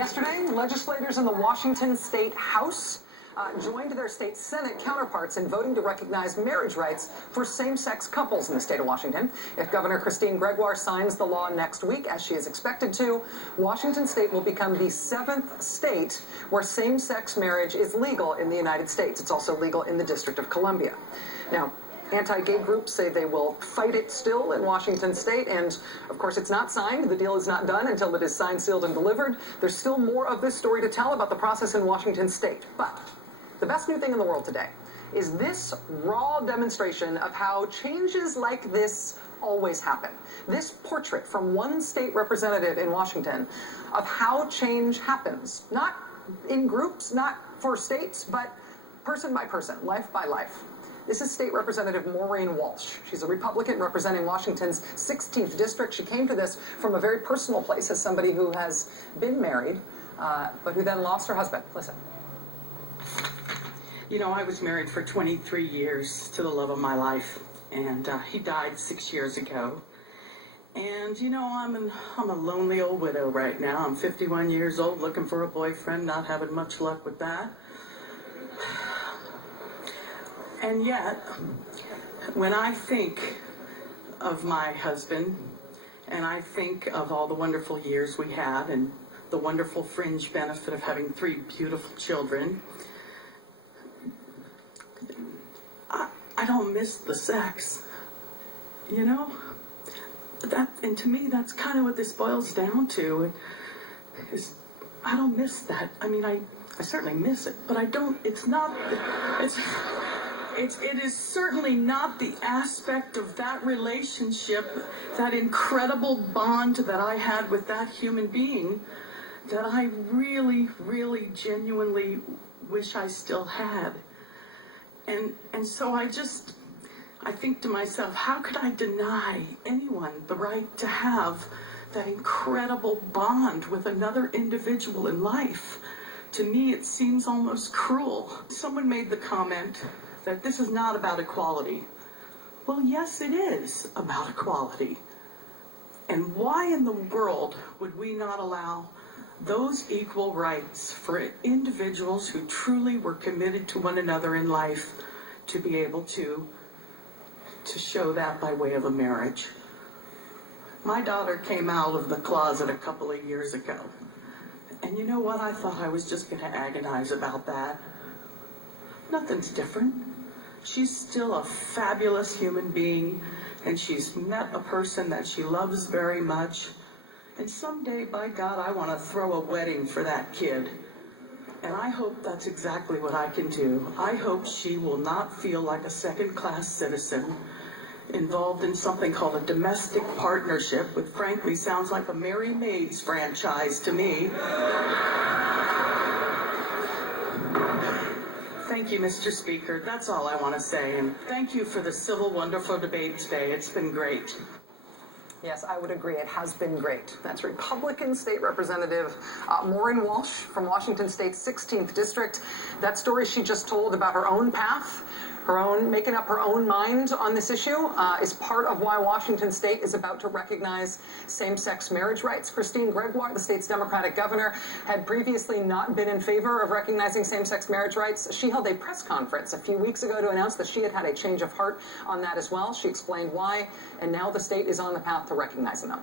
Yesterday, legislators in the Washington State House joined their state Senate counterparts in voting to recognize marriage rights for same-sex couples in the state of Washington. If Governor Gregoires signs the law next week, as she is expected to, Washington State will become the 7th state where same-sex marriage is legal in the United States. It's also legal in the District of Columbia. Now, anti-gay groups say they will fight it still in Washington State, and of course it's not signed. The deal is not done until it is signed, sealed, and delivered. There's still more of this story to tell about the process in Washington State. But the best new thing in the world today is this raw demonstration of how changes like this always happen. This portrait from one state representative in Washington of how change happens, not in groups, not for states, but person by person, life by life. This is State Representative Maureen Walsh. She's a Republican representing Washington's 16th district. She came to this from a very personal place as somebody who has been married, but who then lost her husband. Listen. You know, I was married for 23 years to the love of my life, and he died 6 years ago. And, you know, I'm a lonely old widow right now. I'm 51 years old, looking for a boyfriend, not having much luck with that. And yet, when I think of my husband, and I think of all the wonderful years we had, and the wonderful fringe benefit of having 3 beautiful children, I don't miss the sex, you know? And to me, that's kind of what this boils down to, is I don't miss that. I mean, I certainly miss it, but I don't, it is certainly not the aspect of that relationship, that incredible bond that I had with that human being, that I really, really genuinely wish I still had. And so I think to myself, how could I deny anyone the right to have that incredible bond with another individual in life? To me, it seems almost cruel. Someone made the comment that this is not about equality. Well, yes, it is about equality. And why in the world would we not allow those equal rights for individuals who truly were committed to one another in life to be able to show that by way of a marriage? My daughter came out of the closet a couple of years ago. And you know what? I thought I was just going to agonize about that. Nothing's different. She's still a fabulous human being, and she's met a person that she loves very much. And someday, by God, I want to throw a wedding for that kid. And I hope that's exactly what I can do. I hope she will not feel like a second-class citizen involved in something called a domestic partnership, which frankly sounds like a Merry Maids franchise to me. Thank you, Mr. Speaker. That's all I want to say. And thank you for the civil, wonderful debate today. It's been great. Yes, I would agree. It has been great. That's Republican State Representative Maureen Walsh from Washington State's 16th District. That story she just told about her own path, making up her own mind on this issue, is part of why Washington State is about to recognize same-sex marriage rights. Gregoires, the state's Democratic governor, had previously not been in favor of recognizing same-sex marriage rights. She held a press conference a few weeks ago to announce that she had had a change of heart on that as well. She explained why, and now the state is on the path to recognizing them.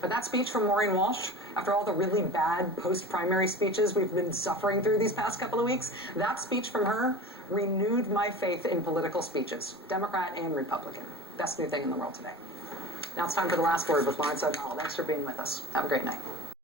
But that speech from Maureen Walsh, after all the really bad post-primary speeches we've been suffering through these past couple of weeks, that speech from her renewed my faith in political speeches, Democrat and Republican. Best new thing in the world today. Now it's time for the last word with Maureen Walsh. Thanks for being with us. Have a great night.